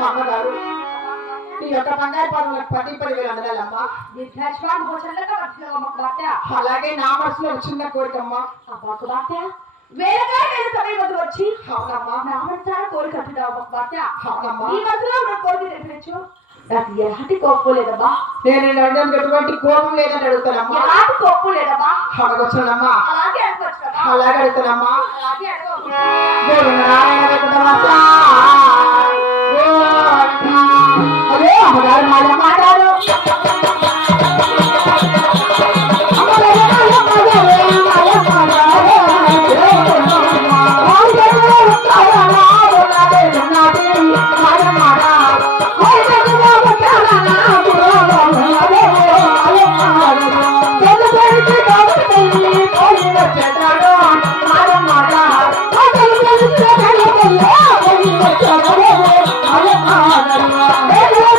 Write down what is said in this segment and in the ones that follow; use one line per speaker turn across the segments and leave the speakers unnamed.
అమ్మగారు ఈ యొక్క బంగారు పది పదివేలు అలాగే నా మనసులో చిన్న కోరికమ్మా
అబ్బకు బాట వేలగా వేల సమయం వద్దు వచ్చి
అవునమ్మా.
నా మనసారా కోరిక
అవునమ్మా.
నీ ఉన్న కోరిక నెరవేర్చు. నాకు ఎలాంటి కోపం లేదమ్మా.
నేను ఎటువంటి కోపం లేదని అడుగుతానమ్మా.
ఎలాంటి కోపం లేదమ్మా.
అడగొచ్చానమ్మా.
అలాగే అనుకోవచ్చునమ్మా
అలాగే అడుగుతానమ్మా.
అలాగే అడగవు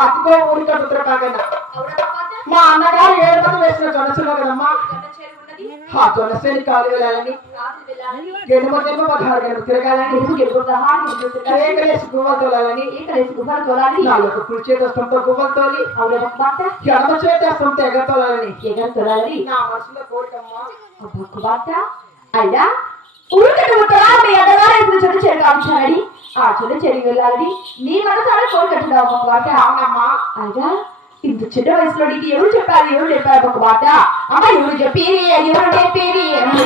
హత్తుకో ఊరి కట్టుతురు కాకన్నా మా అన్నగారు ఏడు మంది వేసిన జొనసులో కదమ్మా. ఆ జొనసేని కాలు వెళ్ళాలని గెలుమ జన్మ పదహారు గెలుపు తిరగాలని ఏకలేసి గువ్వలు తోలాలని నా యొక్క కుడి గువ్వలు తోలి ఎడమ చేతి వస్త్రంతో ఎగ తోలాలని. నా మనసులో కోరికమ్మా.
అయినా ఊరికటి ఉత్తరా మీ అన్నగారు చెడు చెడు కావించాలని ఆ చెడు చెడు వెళ్ళాలని నీ మనసారా కోరుకుంటున్నావు ఒక మాట
అవునమ్మా.
అయినా ఇంత చిన్న వయసులో నీకు ఎవరు చెప్పారు? ఎవరు చెప్పారు ఒక మాట అమ్మ ఎవరు చెప్పిరి ఎవరు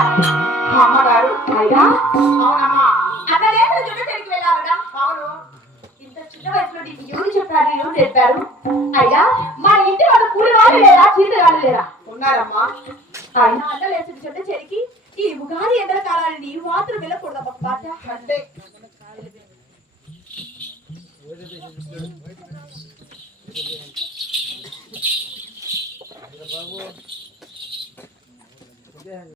చెప్పిరి
అమ్మగారు అవునమ్మా
అన్నదేశం చుట్టూ తిరిగి
అవును
ఇంత చిన్న వయసులో నీకు ఎవరు చెప్పారు ఎవరు చెప్పారు అయ్యా మా ఇంటి వాళ్ళ కూలి వాళ్ళు లేరా చీత వాళ్ళు లేరా
ఉన్నారమ్మా.
ఆయన అన్నలేసిన చెడ్డ చెరికి ఈ ఉగాది ఎండల కాలాన్ని నీవు మాత్రం వెళ్ళకూడదు
అంటే